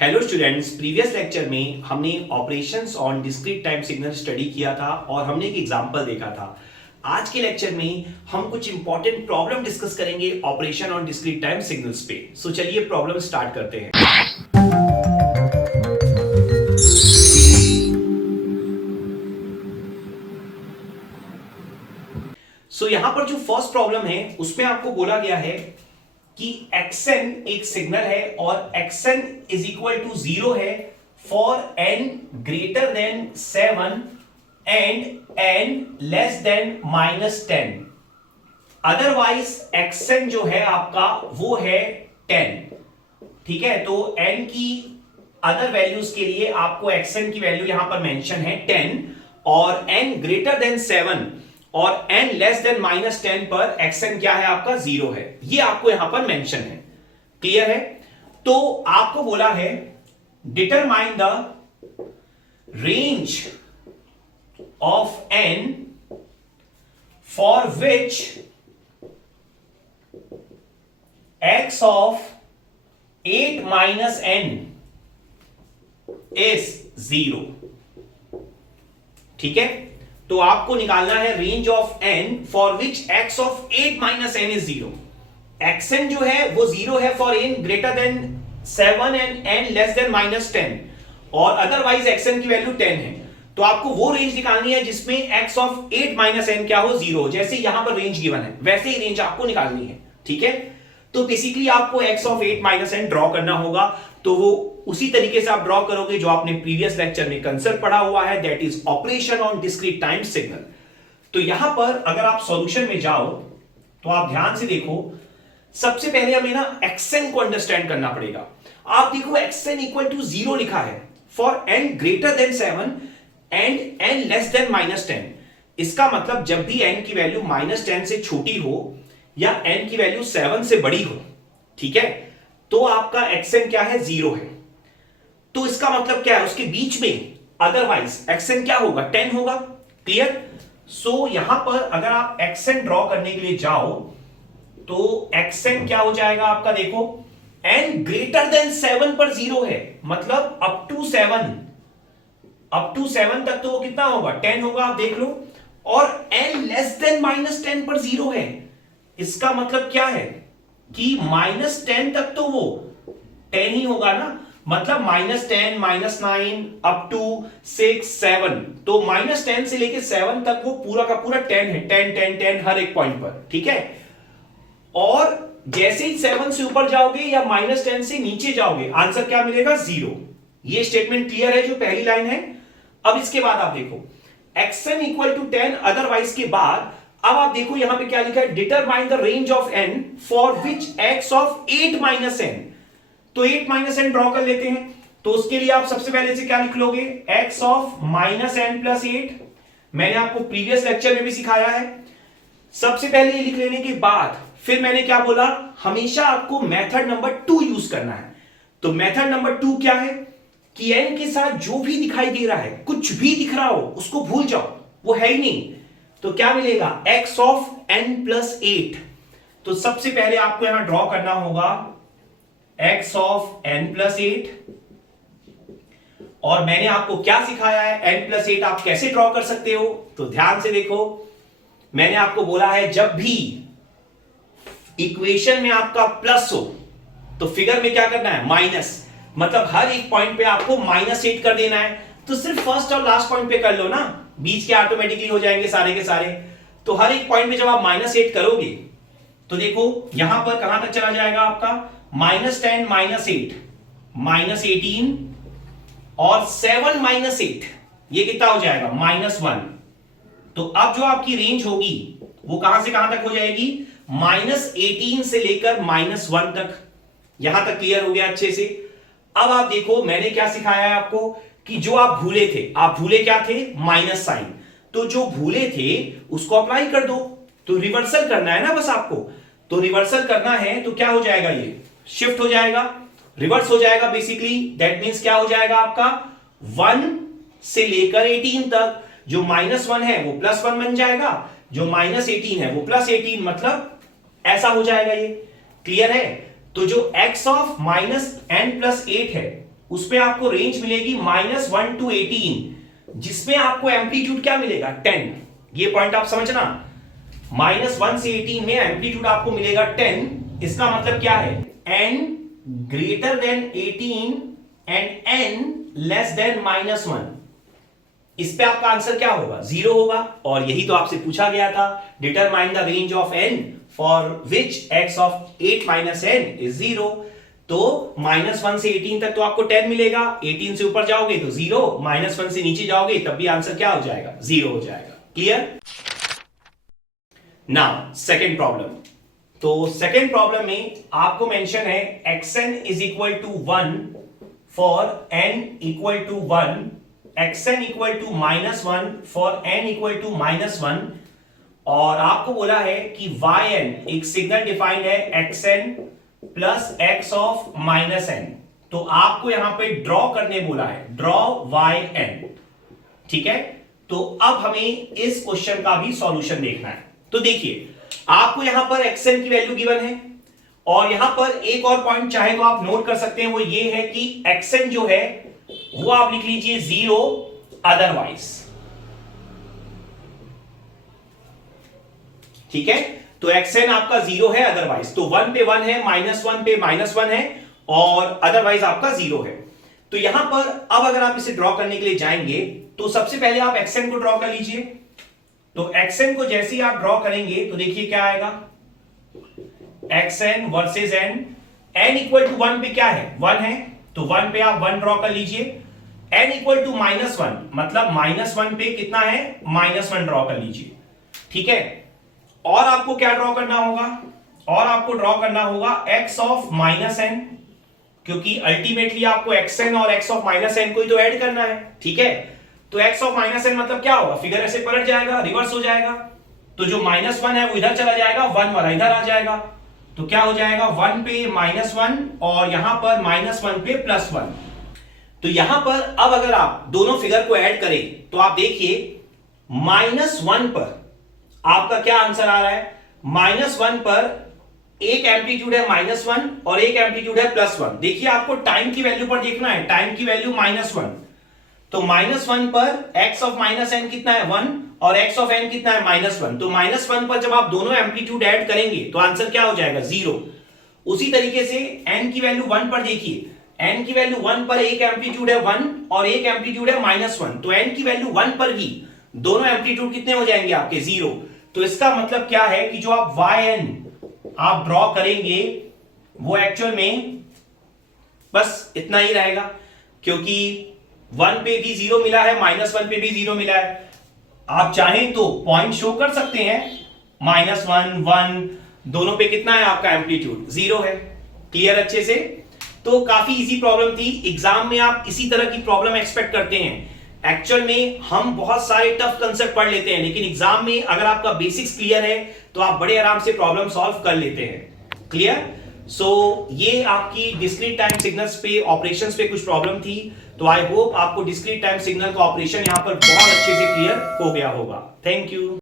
Hello students, previous lecture में हमने operations on discrete time signal study किया था और हमने एक एग्जांपल देखा था। आज के लेक्चर में हम कुछ इंपॉर्टेंट प्रॉब्लम डिस्कस करेंगे operation on discrete time signals पे। सो चलिए प्रॉब्लम स्टार्ट करते हैं। सो यहां पर जो फर्स्ट प्रॉब्लम है उसमें आपको बोला गया है कि xn एक सिग्नल है और xn इज इक्वल टू 0 है for n greater than 7 and n less than -10। Otherwise xn जो है आपका वो है 10। ठीक है, तो n की अदर वैल्यूज के लिए आपको xn की वैल्यू यहां पर मेंशन है 10 और n ग्रेटर देन 7 और n लेस देन -10 पर xn क्या है आपका 0 है। ये आपको यहां पर मेंशन है। क्लियर है? तो आपको बोला है determine the range of n for which x of 8 minus n is 0। ठीक है, तो आपको निकालना है range of n for which x of 8 minus n is 0। xn जो है वो 0 है for n greater than 7 and n less than -10 और अदरवाइज xn की वैल्यू 10 है। तो आपको वो रेंज निकालनी है जिसमें x ऑफ 8 माइनस n क्या हो 0। जैसे यहां पर रेंज गिवन है वैसे ही रेंज आपको निकालनी है। ठीक है, तो बेसिकली आपको x of 8 minus n draw करना होगा। तो वो उसी तरीके से आप ड्रॉ करोगे जो आपने प्रीवियस लेक्चर में कंसेप्ट पढ़ा हुआ है, that is operation on discrete time signal. तो यहां पर अगर आप सॉल्यूशन में जाओ तो आप ध्यान से देखो, सबसे पहले हमें ना xn को अंडरस्टैंड करना पड़ेगा। आप देखो xn इक्वल टू 0 लिखा है for n greater than 7 and n less than -10। इसका मतलब जब भी n की वैल्यू -10 से छोटी हो या n की वैल्यू 7 से बड़ी हो, ठीक है, तो आपका xn क्या है 0 है। तो इसका मतलब क्या है उसके बीच में, अदरवाइज xn क्या होगा 10 होगा। क्लियर? सो यहां पर अगर आप xn ड्रॉ करने के लिए जाओ तो xn क्या हो जाएगा आपका, देखो n ग्रेटर देन 7 पर 0 है, मतलब अप टू 7 तक तो वो कितना होगा 10 होगा, आप देख लो। और n लेस देन -10 पर 0 है, इसका मतलब क्या है कि -10 तक तो वो 10 ही होगा ना, मतलब -10 -9 अप टू 6 7। तो -10 से लेके 7 तक वो पूरा का पूरा 10 है, 10 10 10 हर एक पॉइंट पर। ठीक है, और जैसे ही 7 से ऊपर जाओगे या -10 से नीचे जाओगे, आंसर क्या मिलेगा 0। ये स्टेटमेंट क्लियर है जो पहली लाइन है। अब इसके बाद आप देखो xn इक्वल टू 10 अदरवाइज के बाद अब आप देखो यहां पे क्या लिखा है, determine the range of n for which x of 8 minus n। तो 8 माइनस n ड्रॉ कर लेते हैं। तो उसके लिए आप सबसे पहले से क्या लिख लोगे, x ऑफ -n प्लस 8। मैंने आपको प्रीवियस लेक्चर में भी सिखाया है। सबसे पहले ये लिख लेने के बाद फिर मैंने क्या बोला, हमेशा आपको मेथड नंबर 2 यूज करना है। तो मेथड नंबर 2 क्या है कि n के साथ जो भी दिखाई दे रहा है, कुछ भी दिख रहा हो उसको भूल जाओ, वो है ही नहीं। तो क्या मिलेगा, x ऑफ n प्लस 8। तो सबसे पहले आपको यहां ड्रॉ करना होगा x ऑफ n प्लस 8। और मैंने आपको क्या सिखाया है, n प्लस 8 आप कैसे ड्रॉ कर सकते हो। तो ध्यान से देखो, मैंने आपको बोला है जब भी इक्वेशन में आपका प्लस हो तो फिगर में क्या करना है माइनस, मतलब हर एक पॉइंट पे आपको -8 कर देना है। तो सिर्फ फर्स्ट और लास्ट पॉइंट पे कर लो ना, बीच के ऑटोमेटिकली हो जाएंगे सारे के सारे। तो हर एक पॉइंट पे जब आप -8 करोगे तो देखो यहां पर कहां तक चला जाएगा आपका, -10 -8 -18 और 7 -8, ये कितना हो जाएगा -1। तो अब जो आपकी रेंज होगी वो कहां से कहां तक हो जाएगी, -18 से लेकर -1 तक। यहां तक क्लियर हो गया अच्छे से। अब आप देखो मैंने क्या सिखाया है आपको कि जो आप भूले थे, आप भूले क्या थे, माइनस साइन। तो जो भूले थे उसको अप्लाई कर दो। तो रिवर्सल करना है ना बस आपको। तो रिवर्सल करना है तो क्या हो जाएगा, ये शिफ्ट हो जाएगा, रिवर्स हो जाएगा बेसिकली। दैट मींस क्या हो जाएगा आपका 1 से लेकर 18 तक। जो -1 है वो +1 बन जाएगा, जो -18 है वो +18, मतलब ऐसा हो जाएगा ये। क्लियर है? तो जो x ऑफ -n + 8 है उसमें आपको रेंज मिलेगी -1 to 18, जिसमें आपको एम्पलीट्यूड क्या मिलेगा 10। ये पॉइंट आप समझना, -1 से 18 में एम्पलीट्यूड आपको मिलेगा 10। इसका मतलब क्या है, n greater than 18 and n less than -1। इस पे आपका आंसर क्या होगा, 0 होगा। और यही तो आपसे पूछा गया था, determine the range of n for which x of 8 minus n is 0। तो -1 से 18 तक तो आपको 10 मिलेगा, 18 से ऊपर जाओगे तो 0, -1 से नीचे जाओगे तब भी आंसर क्या हो जाएगा, 0 हो जाएगा। क्लियर। Now second problem. तो सेकेंड प्रॉब्लम में आपको मेंशन है xn is equal to 1 for n equal to 1, xn equal to -1 for n equal to -1, और आपको बोला है कि yn एक सिग्नल डिफाइंड है xn plus x of -n। तो आपको यहां पे ड्रॉ करने बोला है, ड्रॉ yn। ठीक है, तो अब हमें इस क्वेश्चन का भी सॉल्यूशन देखना है। तो देखिए, आपको यहां पर xn की वैल्यू गिवन है, और यहां पर एक और पॉइंट चाहे तो आप नोट कर सकते हैं, वो ये है कि xn जो है वो आप लिख लीजिए 0 अदरवाइज। ठीक है, तो xn आपका 0 है अदरवाइज, तो 1 पे 1 है, -1 पे -1 है, और अदरवाइज आपका 0 है। तो यहां पर अब अगर आप इसे ड्रॉ करने के लिए जाएंगे तो सबसे पहले आप xn को ड्रॉ कर लीजिए। तो xn को जैसे ही आप ड्रॉ करेंगे तो देखिए क्या आएगा, xn versus n equal to 1 पे क्या है, 1 है, तो 1 पे आप 1 ड्रॉ कर लीजिए। n इक्वल टू -1 मतलब -1 पे कितना है, -1 ड्रॉ कर लीजिए। ठीक है, और आपको क्या ड्रॉ करना होगा, और आपको ड्रॉ करना होगा x ऑफ -n, क्योंकि अल्टीमेटली आपको xn और x ऑफ -n को ही तो ऐड करना है। ठीक है, तो x ऑफ -n मतलब क्या होगा, फिगर ऐसे पलट जाएगा, रिवर्स हो जाएगा, तो जो -1 है वो इधर चला जाएगा, 1 वाला इधर आ जाएगा, तो क्या हो जाएगा 1 पे -1 और यहां पर -1 पे +1। तो यहां पर अब अगर आप दोनों फिगर को ऐड करें तो आप देखिए -1 पर आपका क्या आंसर आ रहा है, -1 पर एक एम्पलीट्यूड है -1 और एक एम्पलीट्यूड है +1। देखिए आपको टाइम की वैल्यू पर देखना है, टाइम की वैल्यू -1, तो -1 पर x ऑफ -n कितना है 1 और x ऑफ n कितना है -1। तो -1 पर जब आप दोनों एम्पलीट्यूड ऐड करेंगे तो आंसर क्या हो जाएगा 0। उसी तरीके से n की वैल्यू 1 पर देखिए, n की वैल्यू 1 पर एक एम्पलीट्यूड है 1 और एक एम्पलीट्यूड है -1, तो n की वैल्यू 1 पर भी दोनों एम्पलीट्यूड कितने हो जाएंगे आपके 0। तो इसका मतलब क्या है कि जो आप yn आप ड्रॉ करेंगे वो एक्चुअल में बस इतना ही रहेगा, क्योंकि 1 पे भी 0 मिला है, -1 पे भी 0 मिला है। आप चाहें तो पॉइंट शो कर सकते हैं, -1 1 दोनों पे कितना है आपका एम्पलीट्यूड 0 है। क्लियर अच्छे से। तो काफी इजी प्रॉब्लम थी, एग्जाम में आप इसी तरह की प्रॉब्लम एक्सपेक्ट करते हैं। एक्चुअल में हम बहुत सारे टफ कंसेप्ट पढ़ लेते हैं, लेकिन एग्जाम में अगर आपका बेसिक्स क्लियर है तो आप बड़े आराम से प्रॉब्लम सॉल्व कर लेते हैं। क्लियर। सो ये आपकी डिस्क्रीट टाइम सिग्नल्स पे ऑपरेशंस पे कुछ प्रॉब्लम थी, तो आई होप आपको डिस्क्रीट टाइम सिग्नल का ऑपरेशन यहां पर बहुत अच्छे से क्लियर हो गया होगा। Thank you.